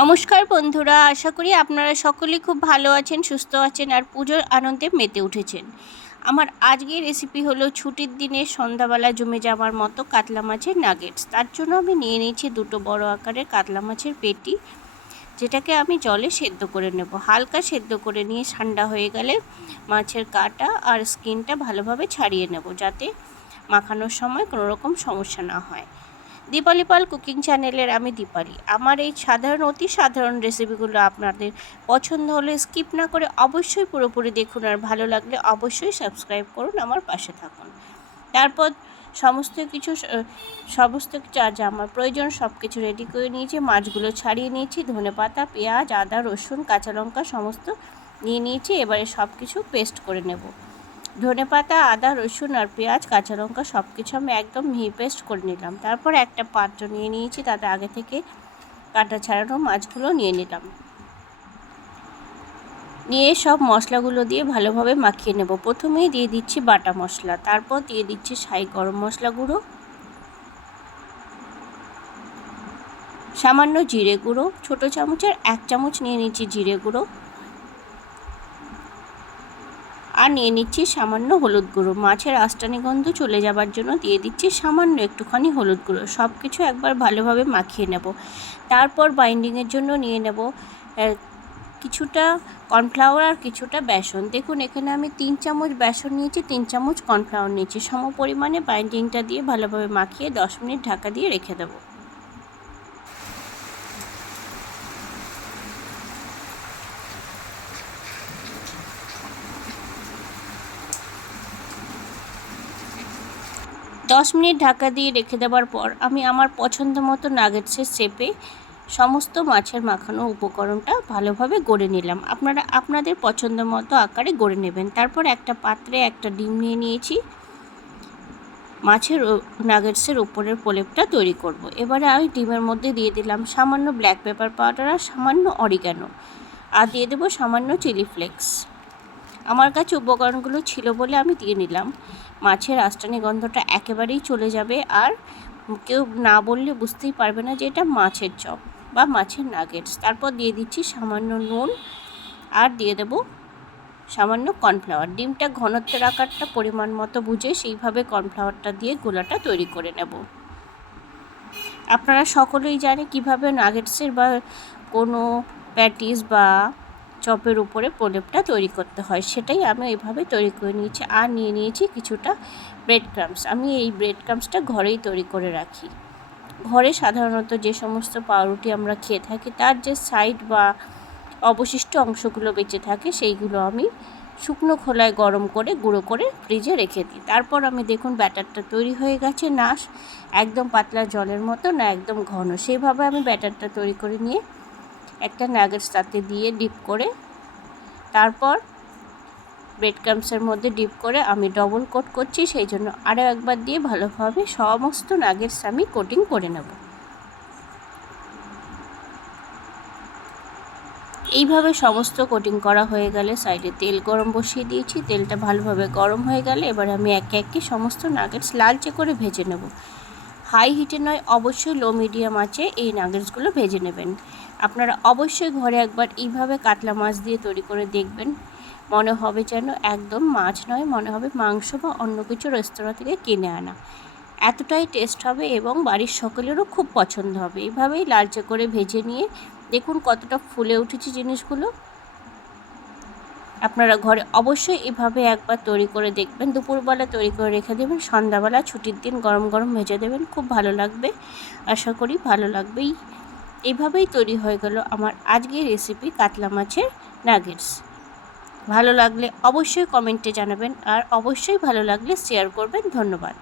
নমস্কার বন্ধুরা, আশা করি আপনারা সকলেই খুব ভালো আছেন, সুস্থ আছেন আর পুজোর আনন্দে মেতে উঠেছেন। আমার আজকের রেসিপি হলো ছুটির দিনে সন্ধ্যাবেলা জমে যাওয়ার মতো কাতলা মাছের নাগেটস। তার জন্য আমি নিয়ে নিয়েছি দুটো বড় আকারের কাতলা মাছের পেটি, যেটাকে আমি জলে সেদ্ধ করে নেব। হালকা সেদ্ধ করে নিয়ে ঠান্ডা হয়ে গেলে মাছের কাঁটা আর স্কিনটা ভালোভাবে ছাড়িয়ে নেব, যাতে মাখানোর সময় কোনো রকম সমস্যা না হয়। দীপালি পাল কুকিং চ্যানেলের আমি দীপালি। আমার এই অতি সাধারণ রেসিপিগুলো আপনাদের পছন্দ হলে স্কিপ না করে অবশ্যই পুরোপুরি দেখুন, আর ভালো লাগলে অবশ্যই সাবস্ক্রাইব করুন, আমার পাশে থাকুন। তারপর সমস্ত কিছু যা যা আমার প্রয়োজন সব কিছু রেডি করে নিয়েছি। মাছগুলো ছাড়িয়ে নিয়েছি, ধনেপাতা, পেঁয়াজ, আদা, রসুন, কাঁচা লঙ্কা সমস্ত নিয়ে নিয়েছি। এবারে সব কিছু পেস্ট করে নেব। ধনেপাতা, আদা, রসুন আর পেঁয়াজ, কাঁচা লঙ্কা সব কিছু আমি একদম মিহি পেস্ট করে নিলাম। তারপর একটা পাত্র নিয়ে নিয়েছি, তাতে আগে থেকে কাঁটা ছাড়ানো মাছগুলো নিয়ে নিলাম। নিয়ে সব মশলাগুলো দিয়ে ভালোভাবে মাখিয়ে নেব। প্রথমেই দিয়ে দিচ্ছি বাটা মশলা, তারপর দিয়ে দিচ্ছি ছাই গরম মশলা গুঁড়ো, সামান্য জিরে গুঁড়ো, ছোটো চামচের 1 চামচ নিয়ে নিচ্ছি জিরে গুঁড়ো, আর নিয়ে নিচ্ছি সামান্য হলুদ গুঁড়ো। মাছের আঁশটানি গন্ধ চলে যাবার জন্য দিয়ে দিচ্ছি সামান্য একটুখানি হলুদ গুঁড়ো। সব কিছু একবার ভালোভাবে মাখিয়ে নেব। তারপর বাইন্ডিংয়ের জন্য নিয়ে নেব কিছুটা কর্নফ্লাওয়ার আর কিছুটা বেসন। দেখুন, এখানে আমি 3 চামচ বেসন নিয়েছি, 3 চামচ কর্নফ্লাওয়ার নিয়েছি। সম পরিমাণে বাইন্ডিংটা দিয়ে ভালোভাবে মাখিয়ে 10 মিনিট ঢাকা দিয়ে রেখে দেবো। 10 মিনিট ঢাকা দিয়ে রেখে দেওয়ার পর আমি আমার পছন্দ মতো নাগেটসের শেপে সমস্ত মাছের মাখানো উপকরণটা ভালোভাবে গড়ে নিলাম। আপনারা আপনাদের পছন্দ মতো আকারে গড়ে নেবেন। তারপর একটা পাত্রে একটা ডিম নিয়ে নিয়েছি। মাছের নাগেটসের উপরের প্রলেপটা তৈরি করব। এবারে আমি ডিমের মধ্যে দিয়ে দিলাম সামান্য ব্ল্যাক পেপার পাউডার আর সামান্য অরিগানো, আর দিয়ে দেবো সামান্য চিলি ফ্লেক্স। আমার কাছে উপকরণগুলো ছিল বলে আমি দিয়ে নিলাম। মাছের আঁশটানি গন্ধটা একেবারেই চলে যাবে, আর কেউ না বললে বুঝতেই পারবে না যে এটা মাছের চপ বা মাছের নাগেটস। তারপর দিয়ে দিচ্ছি সামান্য নুন, আর দিয়ে দেবো সামান্য কর্নফ্লাওয়ার। ডিমটা ঘনত্বের আকারটা পরিমাণ মতো বুঝে সেইভাবে কর্নফ্লাওয়ারটা দিয়ে গোলাটা তৈরি করে নেব। আপনারা সকলেই জানে কিভাবে নাগেটসের বা কোনো প্যাটিস বা চপের উপরে প্রলেপটা তৈরি করতে হয়, সেটাই আমি এইভাবে তৈরি করে নিয়েছি। আর নিয়ে নিয়েছি কিছুটা ব্রেড ক্রাম্বস। আমি এই ব্রেড ক্রাম্বসটা ঘরেই তৈরি করে রাখি। ঘরে সাধারণত যে সমস্ত পাউরুটি আমরা খেয়ে থাকি, তার যে সাইড বা অবশিষ্ট অংশগুলো বেঁচে থাকে, সেইগুলো আমি শুকনো খোলায় গরম করে গুঁড়ো করে ফ্রিজে রেখে দিই। তারপর আমি দেখুন ব্যাটারটা তৈরি হয়ে গেছে, না একদম পাতলা জলের মতো, না একদম ঘন। সেইভাবে আমি ব্যাটারটা তৈরি করে নিয়ে একটা নাগেটস তাতে দিয়ে ডিপ করে, তারপর ব্রেড ক্রাম্বসের মধ্যে ডিপ করে আমি ডবল কোট করছি, সেই জন্য আরও একবার দিয়ে ভালোভাবে সমস্ত নাগেটস আমি কোটিং করে নেব। এইভাবে সমস্ত কোটিং করা হয়ে গেলে সাইডে তেল গরম বসিয়ে দিয়েছি। তেলটা ভালোভাবে গরম হয়ে গেলে এবার আমি একে একে সমস্ত নাগেটস লালচে করে ভেজে নেব। হাই হিটে নয়, অবশ্যই লো মিডিয়াম আঁচে এই নাগেটসগুলো ভেজে নেবেন। আপনারা অবশ্যই ঘরে একবার এইভাবে কাতলা মাছ দিয়ে তৈরি করে দেখবেন। মনে হবে যেন একদম মাছ নয়, মনে হবে মাংস বা অন্য কিছু রেস্তোরাঁ থেকে কিনে আনা। এতটাই টেস্ট হবে এবং বাড়ির সকলেরও খুব পছন্দ হবে। এইভাবেই লালচে করে ভেজে নিয়ে দেখুন কতটা ফুলে উঠেছে জিনিসগুলো। আপনারা ঘরে অবশ্যই এভাবে একবার তৈরি করে দেখবেন। দুপুরবেলা তৈরি করে রেখে দেবেন, সন্ধ্যাবেলা ছুটির দিন গরম গরম ভেজে দেবেন, খুব ভালো লাগবে। আশা করি ভালো লাগবেই। এইভাবেই তৈরি হয়ে গেল আমার আজকের রেসিপি কাতলা মাছের নাগেটস। ভালো লাগলে অবশ্যই কমেন্টে জানাবেন, আর অবশ্যই ভালো লাগলে শেয়ার করবেন। ধন্যবাদ।